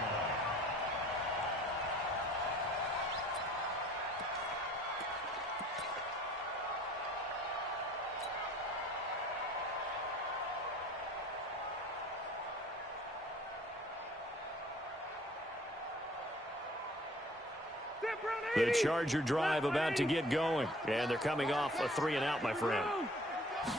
line. The Charger drive about to get going. And they're coming off a 3-and-out, my friend.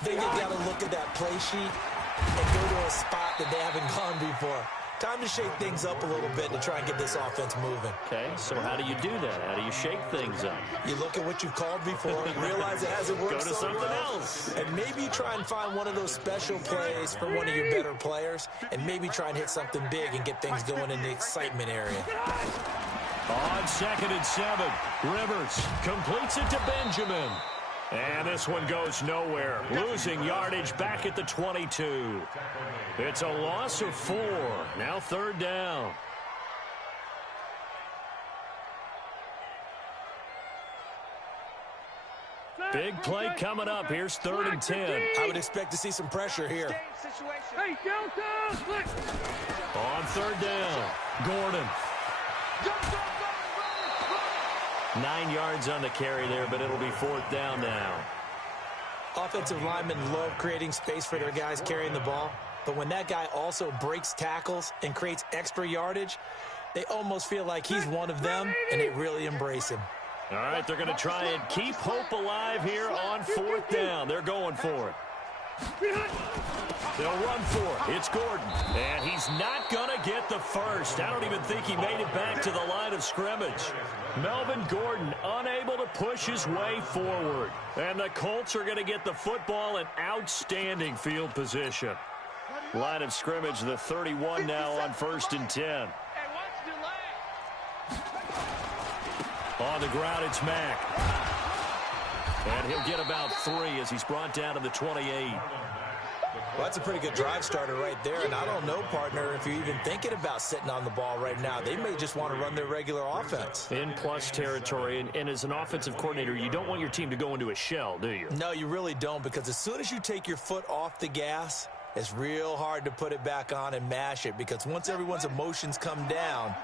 They got to look at that play sheet and go to a spot that they haven't gone before. Time to shake things up a little bit to try and get this offense moving. Okay, so how do you do that? How do you shake things up? You look at what you've called before, realize it hasn't worked. Go to so something well, else. and maybe try and find one of those special plays from one of your better players, and maybe try and hit something big and get things going in the excitement area. On 2nd and 7, Rivers completes it to Benjamin. And this one goes nowhere. Losing yardage back at the 22. It's a loss of 4. Now 3rd down. Big play coming up. Here's 3rd and 10. I would expect to see some pressure here. Hey, Delta! On 3rd down, Gordon. 9 yards on the carry there, but it'll be 4th down now. Offensive linemen love creating space for their guys carrying the ball, but when that guy also breaks tackles and creates extra yardage, they almost feel like he's one of them, and they really embrace him. All right, they're going to try and keep hope alive here on 4th down. They're going for it. They'll run for it. It's Gordon, and he's not going to get the first. I don't even think he made it back to the line of scrimmage. Melvin Gordon unable to push his way forward. And the Colts are going to get the football in outstanding field position. Line of scrimmage, the 31 now on 1st and 10. On the ground, it's Mack. And he'll get about 3 as he's brought down to the 28. Well, that's a pretty good drive starter right there, and I don't know, partner, if you're even thinking about sitting on the ball right now. They may just want to run their regular offense. In plus territory, and as an offensive coordinator, you don't want your team to go into a shell, do you? No, you really don't, because as soon as you take your foot off the gas, it's real hard to put it back on and mash it, because once everyone's emotions come down,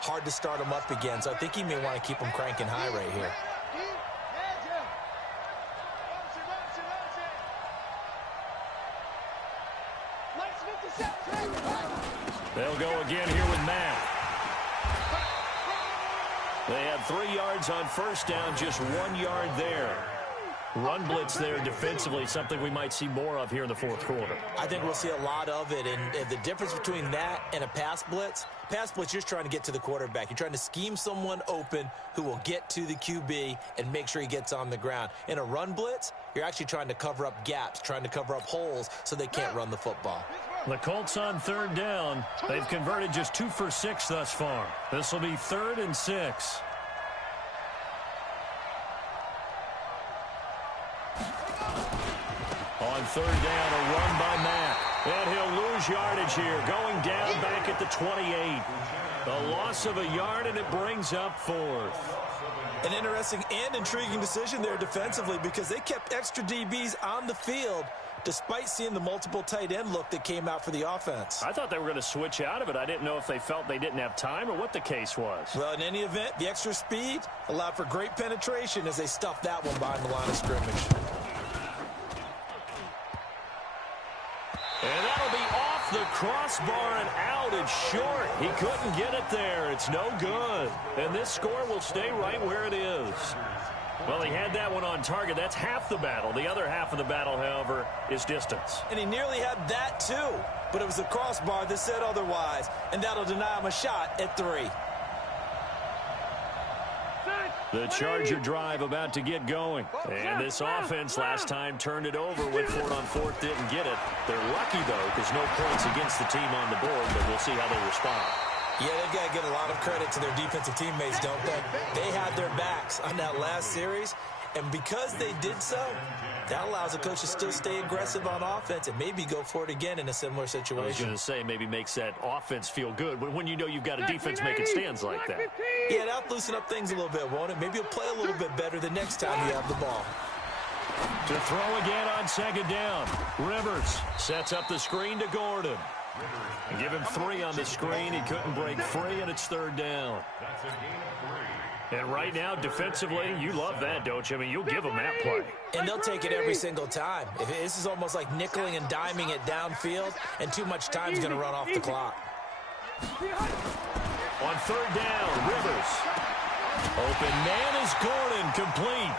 hard to start them up again. So I think he may want to keep them cranking high right here. They'll go again here with Matt. They have 3 yards on 1st down, just 1 yard there. Run blitz there defensively, something we might see more of here in the 4th quarter. I think we'll see a lot of it, and the difference between that and a pass blitz, you're just trying to get to the quarterback. You're trying to scheme someone open who will get to the QB and make sure he gets on the ground. In a run blitz, you're actually trying to cover up gaps, trying to cover up holes so they can't run the football. The Colts on 3rd down. They've converted just 2 for 6 thus far. This will be 3rd and 6. On third down, a run by Mack. And he'll lose yardage here, going down back at the 28. A loss of a yard, and it brings up fourth. An interesting and intriguing decision there defensively because they kept extra DBs on the field despite seeing the multiple tight end look that came out for the offense. I thought they were going to switch out of it. I didn't know if they felt they didn't have time or what the case was. Well, in any event, the extra speed allowed for great penetration as they stuffed that one behind the line of scrimmage. And that'll be off the crossbar and out. It's short. He couldn't get it there. It's no good. And this score will stay right where it is. Well, he had that one on target. That's half the battle. The other half of the battle, however, is distance. And he nearly had that, too. But it was the crossbar that said otherwise. And that'll deny him a shot at 3. The Charger drive about to get going. And this offense last time turned it over, went for it on fourth, didn't get it. They're lucky, though, because no points against the team on the board, but we'll see how they respond. Yeah, they've got to give a lot of credit to their defensive teammates, don't they? They had their backs on that last series, and because they did so, that allows the coach to still stay aggressive on offense and maybe go for it again in a similar situation. I was going to say, maybe makes that offense feel good when you know you've got a defense making stands like that. Yeah, that'll loosen up things a little bit, won't it? Maybe you'll play a little bit better the next time you have the ball. To throw again on second down. Rivers sets up the screen to Gordon. And give him 3 on the screen. He couldn't break free, and it's third down. And right now, defensively, you love that, don't you? I mean, you'll give them that play. And they'll take it every single time. This is almost like nickeling and diming it downfield, and too much time is going to run off the clock. On third down, Rivers. Open man is Gordon, complete.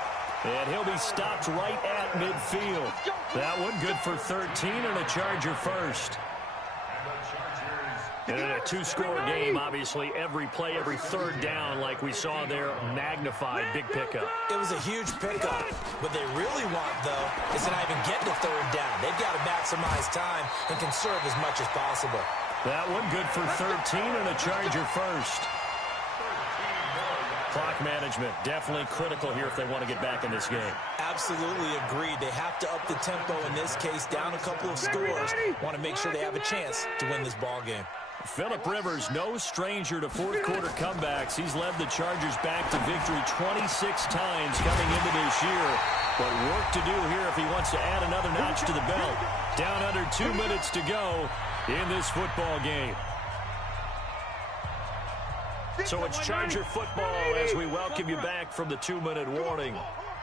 And he'll be stopped right at midfield. That one good for 13 and a Charger first. And in a 2-score game, obviously, every play, every third down, like we saw there, magnified, big pickup. It was a huge pickup. What they really want, though, is to not even get to third down. They've got to maximize time and conserve as much as possible. That one good for 13 and a Charger first. Clock management, definitely critical here if they want to get back in this game. Absolutely agreed. They have to up the tempo in this case, down a couple of scores. Want to make sure they have a chance to win this ball game. Phillip Rivers, no stranger to fourth-quarter comebacks. He's led the Chargers back to victory 26 times coming into this year. But work to do here if he wants to add another notch to the belt. Down under 2 minutes to go in this football game. So it's Charger football as we welcome you back from the 2-minute warning.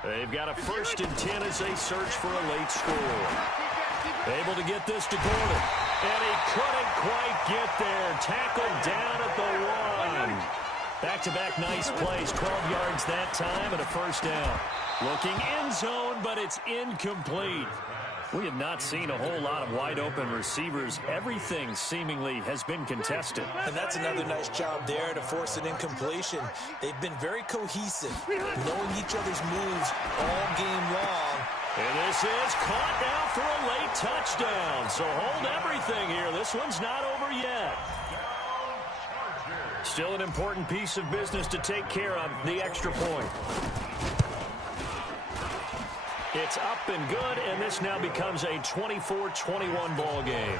They've got a 1st and 10 as they search for a late score. Able to get this to Gordon. And he couldn't quite get there. Tackled down at the 1. Back-to-back nice plays. 12 yards that time and a first down. Looking end zone, but it's incomplete. We have not seen a whole lot of wide-open receivers. Everything seemingly has been contested. And that's another nice job there to force an incompletion. They've been very cohesive, knowing each other's moves all game long. And this is caught now for a late touchdown. So hold everything here. This one's not over yet. Still an important piece of business to take care of, the extra point. It's up and good, and this now becomes a 24-21 ball game.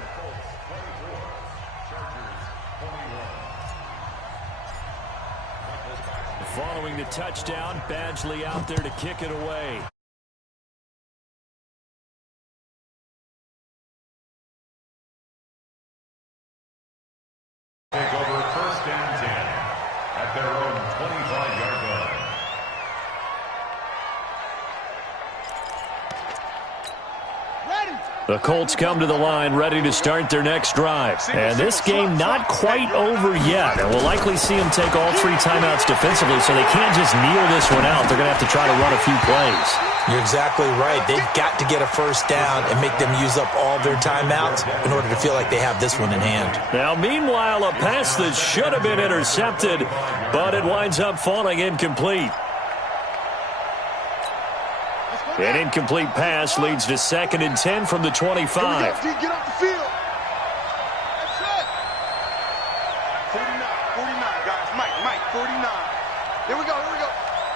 Following the touchdown, Badgley out there to kick it away. Take over 1st and 10 at their own 25-yard line. The Colts come to the line ready to start their next drive. And this game not quite over yet. And we'll likely see them take all 3 timeouts defensively, so they can't just kneel this one out. They're going to have to try to run a few plays. You're exactly right. They've got to get a first down and make them use up all their timeouts in order to feel like they have this one in hand. Now, meanwhile, a pass that should have been intercepted, but it winds up falling incomplete. An incomplete pass leads to 2nd and 10 from the 25. Get off the field. That's it. 49, guys. Mike, 49. Here we go.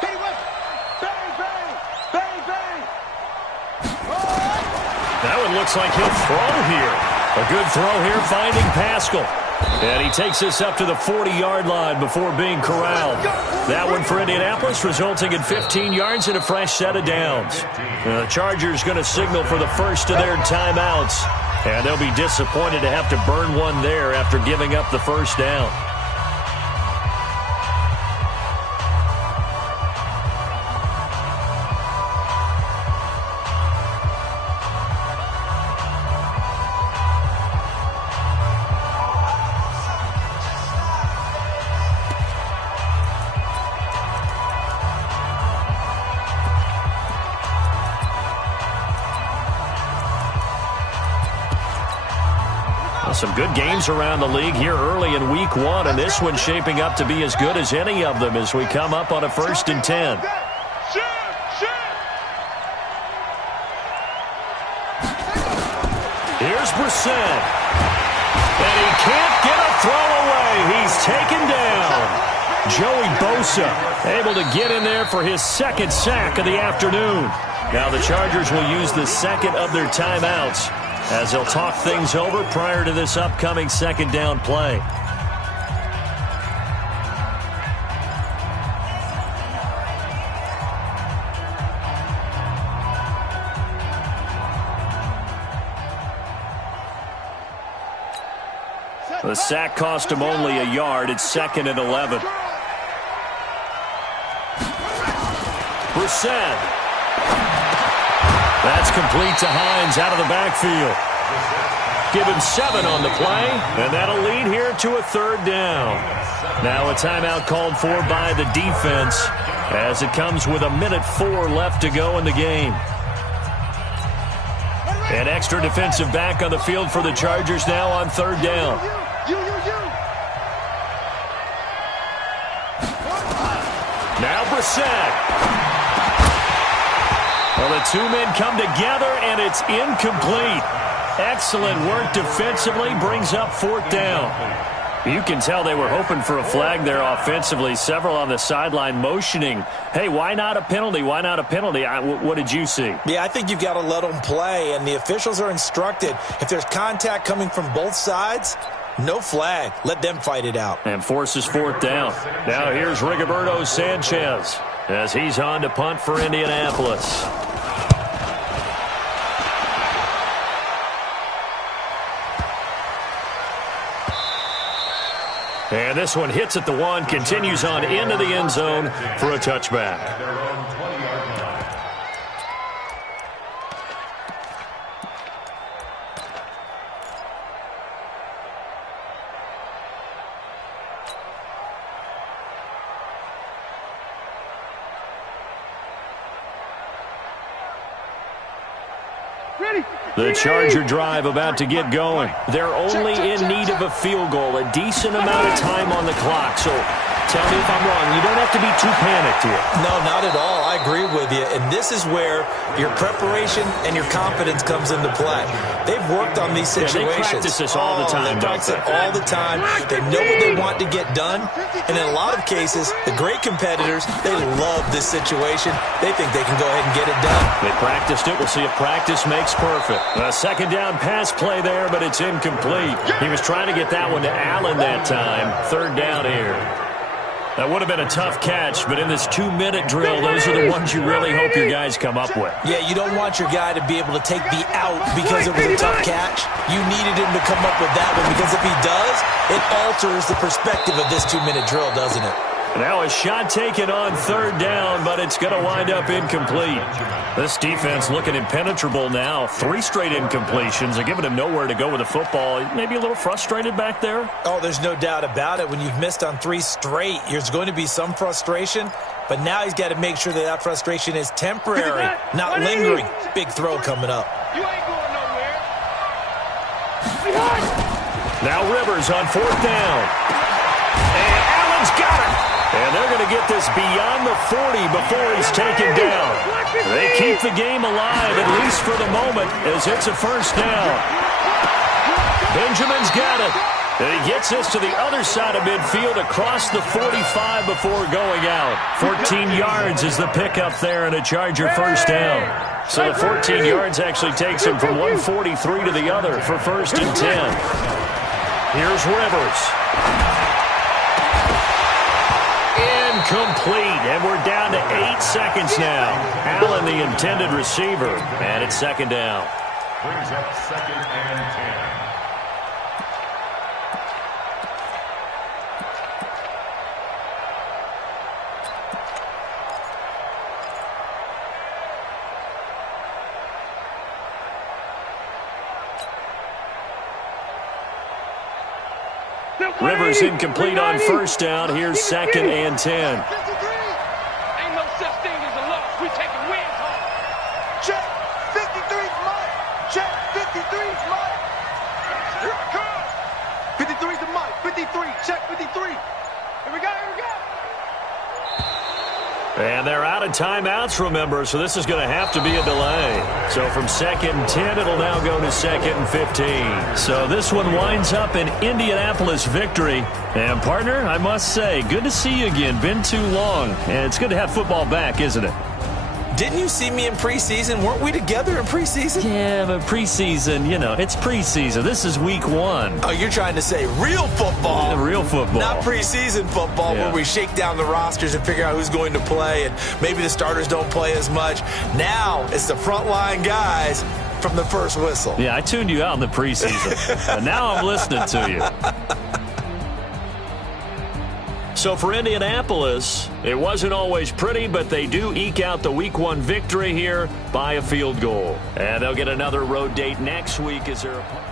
Kenny West. Bang, bang, bang, bang. Oh! That one looks like he'll throw here. A good throw here, finding Pascal. And he takes this up to the 40-yard line before being corralled. That one for Indianapolis, resulting in 15 yards and a fresh set of downs. The Chargers going to signal for the first of their timeouts. And they'll be disappointed to have to burn one there after giving up the first down. Some good games around the league here early in week 1, and this one's shaping up to be as good as any of them as we come up on a 1st and 10. Here's Brissett. And he can't get a throw away. He's taken down. Joey Bosa able to get in there for his 2nd sack of the afternoon. Now the Chargers will use the 2nd of their timeouts as they'll talk things over prior to this upcoming 2nd down play. The sack cost him only a yard. It's 2nd and 11. Brissett. That's complete to Hines out of the backfield. Give him 7 on the play, and that'll lead here to a 3rd down. Now a timeout called for by the defense as it comes with 1:04 left to go in the game. An extra defensive back on the field for the Chargers now on 3rd down. Now Brissett. Well, the two men come together, and it's incomplete. Excellent work defensively, brings up 4th down. You can tell they were hoping for a flag there offensively. Several on the sideline motioning, hey, why not a penalty? Why not a penalty? What did you see? Yeah, I think you've got to let them play, and the officials are instructed. If there's contact coming from both sides, no flag. Let them fight it out. And forces 4th down. Now here's Rigoberto Sanchez as he's on to punt for Indianapolis. And this one hits at the 1, continues on into the end zone for a touchback. The Charger drive about to get going. They're only in need of a field goal, a decent amount of time on the clock. So tell me if I'm wrong. You don't have to be too panicked here. No, not at all. I agree with you. And this is where your preparation and your confidence comes into play. They've worked on these situations. They practice this all the time. They practice it all the time. They know what they want to get done. And in a lot of cases, the great competitors, they love this situation. They think they can go ahead and get it done. They practiced it. We'll see if practice makes perfect. A 2nd down pass play there, but it's incomplete. He was trying to get that one to Allen that time. 3rd down here. That would have been a tough catch, but in this 2-minute drill, those are the ones you really hope your guys come up with. Yeah, you don't want your guy to be able to take the out because it was a tough catch. You needed him to come up with that one because if he does, it alters the perspective of this 2-minute drill, doesn't it? Now a shot taken on 3rd down, but it's going to wind up incomplete. This defense looking impenetrable now. 3 straight incompletions. They're giving him nowhere to go with the football. Maybe a little frustrated back there? Oh, there's no doubt about it. When you've missed on 3 straight, there's going to be some frustration. But now he's got to make sure that that frustration is temporary, not lingering. Big throw coming up. You ain't going nowhere. Now Rivers on 4th down. And Allen's got it. And they're going to get this beyond the 40 before he's taken down. They keep the game alive, at least for the moment, as it's a 1st down. Benjamin's got it. And he gets this to the other side of midfield across the 45 before going out. 14 yards is the pickup there and a Charger first down. So the 14 yards actually takes him from 143 to the other for 1st and 10. Here's Rivers. Incomplete, and we're down to 8 seconds now. Allen, the intended receiver, and it's 2nd down. Brings up 2nd and 10. Rivers incomplete on 1st down. Here's 2nd and 10. Ain't no such thing as a loss. We taking wins home. Check. 53's mine. Check. 53's mine. Here it comes. 53's the mine. 53. Check 53. Here we go. Here we go. And they're out of timeouts, remember, so this is going to have to be a delay. So from 2nd and 10, it'll now go to 2nd and 15. So this one winds up an Indianapolis victory. And, partner, I must say, good to see you again. Been too long. And it's good to have football back, isn't it? Didn't you see me in preseason? Weren't we together in preseason? Yeah, but preseason, you know, it's preseason. This is week 1. Oh, you're trying to say real football. Real football. Not preseason football where we shake down the rosters and figure out who's going to play, and maybe the starters don't play as much. Now it's the frontline guys from the first whistle. Yeah, I tuned you out in the preseason. And now I'm listening to you. So for Indianapolis, it wasn't always pretty, but they do eke out the Week 1 victory here by a field goal. And they'll get another road date next week as their opponent.